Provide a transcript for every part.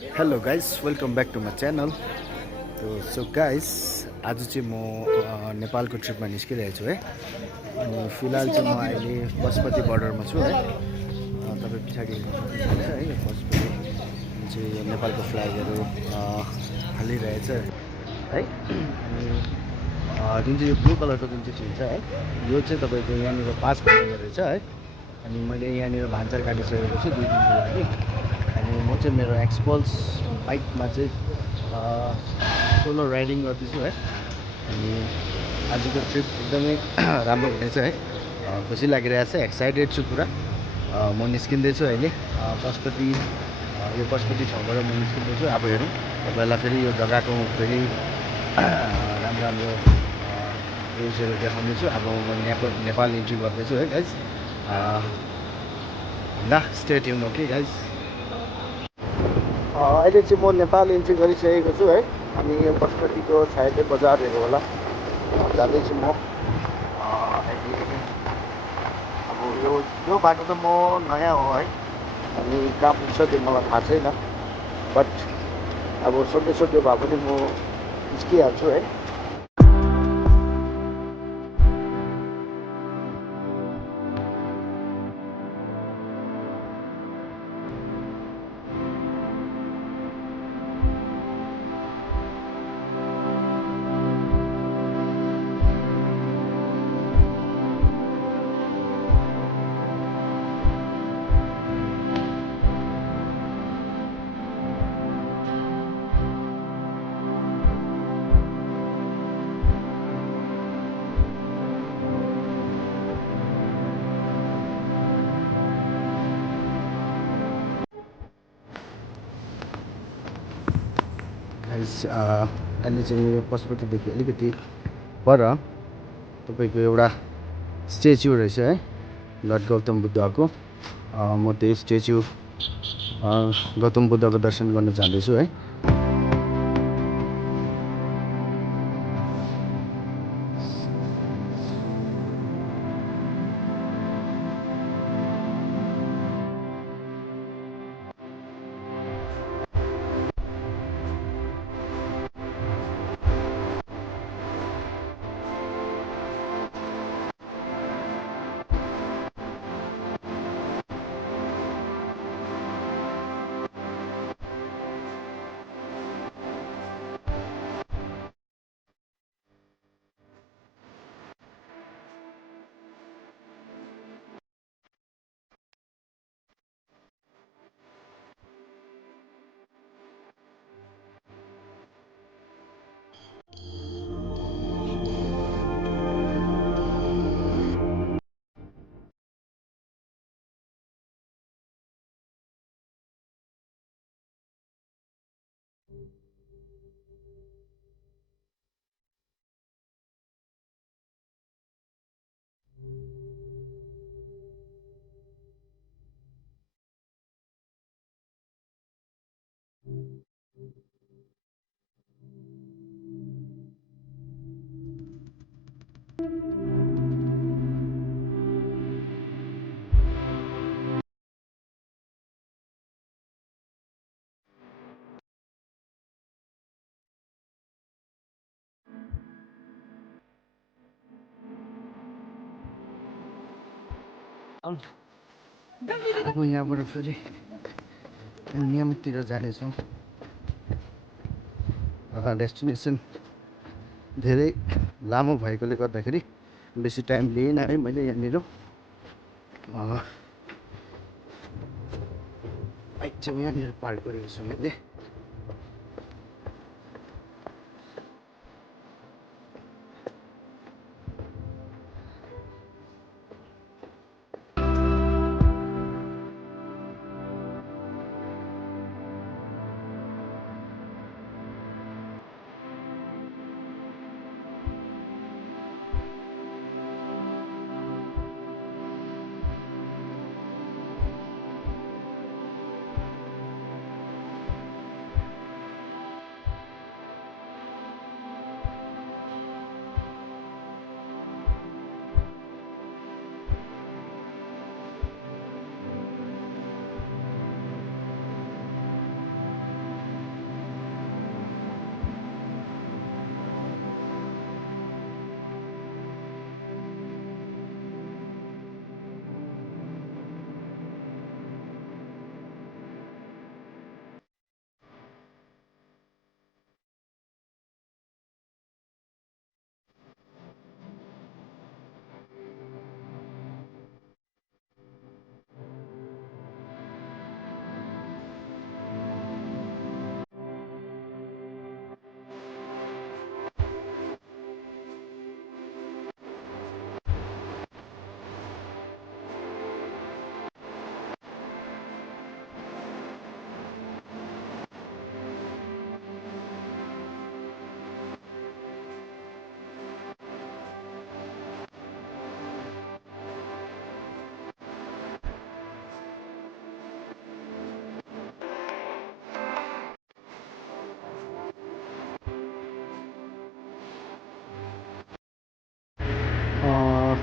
Hello guys welcome back to my channel. So guys आज चाहिँ म नेपालको ट्रिपमा निस्किरहेको छु है। अनि फिलहाल चाहिँ म अहिले पशुपति बोर्डरमा छु है। तपाईँ पछाडि हेर्न सक्नुहुन्छ है, यो पशुपति जुन चाहिँ यो नेपालको फ्ल्यागहरू हालिरहेछ है। अनि जुन चाहिँ यो ब्लू कलरको जुन चाहिँ चिज छ है, यो चाहिँ तपाईँको यहाँनिर पास गर्नु रहेछ है। अनि मैले यहाँनिर भान्सार काटिसकेको छु 2 दिनको लागि। अनि म चाहिँ मेरो एक्सपल्स बाइकमा चाहिँ सोलो राइडिङ गर्दैछु है। अनि आजको ट्रिप एकदमै राम्रो हुनेछ है। खुसी लागिरहेछ, एक्साइटेड छु पुरा। म निस्किँदैछु अहिले पशुपति, यो पशुपति ठाउँबाट म निस्किँदैछु। अब हेरौँ तपाईँलाई फेरि यो जग्गाको फेरि राम्रो राम्रो भ्युजहरू देखाउनेछु। अब म नेपाल इन्ट्री गर्दैछु है गाइज। ल स्टे ट्युन ओके गाइज। अहिले चाहिँ म नेपाल इन्ट्री गरिसकेको छु है। अनि यो पशुपतिको सायदै बजारहरू होला जाँदैछु म अहिले। अब यो बाटो त म नयाँ हो है। अनि कहाँ पुग्छ त्यो मलाई थाहा छैन, बट अब सोध्यो भए पनि म निस्किहाल्छु है। अहिले चाहिँ यो पशुपतिदेखि अलिकति पर तपाईँको एउटा स्ट्याच्यु रहेछ है, लर्ड गौतम बुद्धको। म त्यही स्ट्याच्यु गौतम बुद्धको दर्शन गर्न जाँदैछु है। अब यहाँबाट फेरि नियमतिर जानेछौँ। डेस्टिनेसन धेरै लामो भएकोले गर्दाखेरि बेसी टाइम लिएन है मैले यहाँनिर। बाइक चाहिँ यहाँनिर पार्क गरेको छु मैले।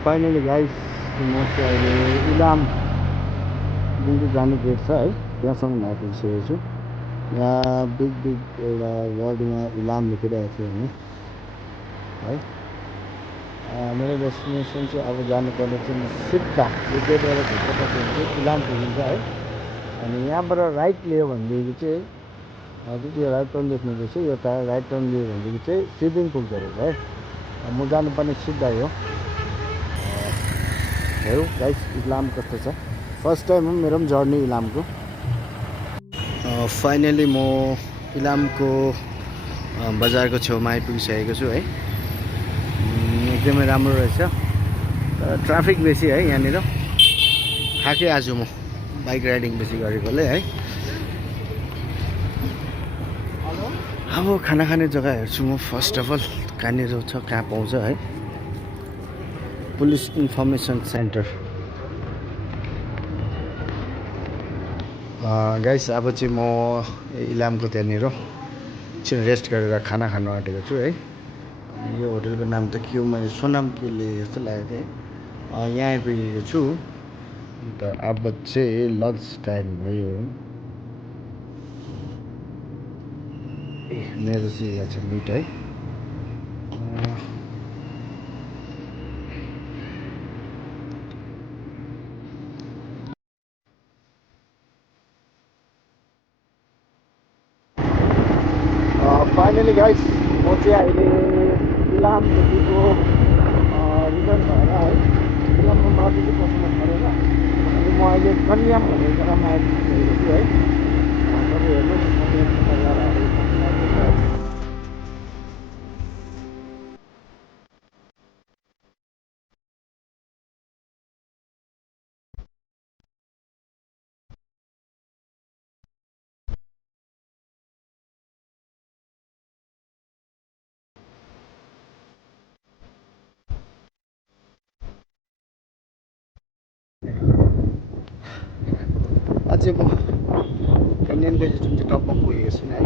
फाइनली गाइस म चाहिँ अहिले इलाम जुन चाहिँ जाने गेट छ है त्यहाँसम्म आइपुगिसकेको छु। यहाँ बिग एउटा वर्डमा इलाम लेखिरहेको छु है। मेरो डेस्टिनेसन चाहिँ अब जानुपर्ने चाहिँ म सिधा यो गेटबाट भित्र पस्यो भने चाहिँ इलाम पुगिन्छ है। अनि यहाँबाट राइट लियो भनेदेखि चाहिँ हजुर यो राइट टर्न देख्नुहुँदैछ, यो राइट टर्न लियो भनेदेखि चाहिँ सिबिङ पुग्दो रहेछ है। म जानुपर्ने सिधा हो। हेरौँ गाइस इलाम कस्तो छ। फर्स्ट टाइम हो मेरो पनि जर्नी इलामको। फाइनली म इलामको बजारको छेउमा आइपुगिसकेको छु है। एकदमै राम्रो रहेछ तर ट्राफिक बेसी है यहाँनिर। थाकेँ आज म बाइक राइडिङ बेसी गरेकोले है। अब खाना खाने जग्गा हेर्छु म फर्स्ट अफ अल कहाँनिर छ, कहाँ पाउँछ है। Police information centre. गाइस अब चाहिँ म इलामको त्यहाँनिर एकछिन रेस्ट गरेर खाना खानु आँटेको छु है। यो होटलको नाम त के हो, मैले सोनाम केले जस्तो लागेको थिएँ। यहाँ आइपुगेको छु। अन्त अब चाहिँ लन्च टाइम भयो। मेरो चाहिँ यहाँ छ मिट है। फाइनली गाइस म चाहिँ अहिले इलामदेखिको रिटर्न भएर है इलामको नजिकै पस्नु परेर अनि म अहिले कन्याम भन्ने जग्गामा आइपुगेको छु है। तपाईँ हेर्नुहोस् कन्यामको नजाराहरू कस्तो लाग्दैछ है। अझै म कन्यामको जुन चाहिँ टपमा पुगेको छुइनँ है।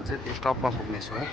अझै त्यो टपमा पुग्नेछु है।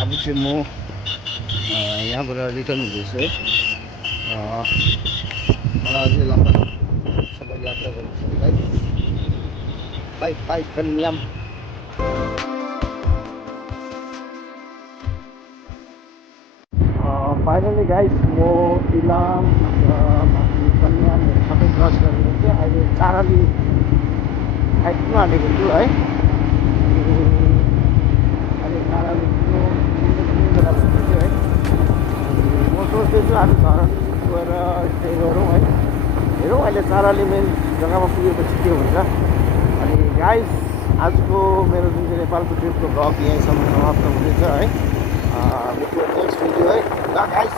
अब चाहिँ म यहाँबाट रिटर्न हुँदैछु है। मलाई अझै लम्बा समय यात्रा गर्नु छ है। By by Kanyam. Finally guys म इलाम कन्याम सबै क्रस गरेर चाहिँ अहिले चाराली आइपुग्नु आँटेको छु है। अहिले चारालीको जग्गा भन्दैछु है। म सोच्दैछु आज चाराली गएर स्टे गरौँ है। हेरौँ अहिले चाराली मेन जग्गामा पुगेपछि के हुन्छ। अनि गाइस आजको मेरो जुन चाहिँ नेपालको ट्रिपको भ्लग यहीँसम्म समाप्त हुनेछ है। नेक्स्ट भिडियो है। ल गाइस।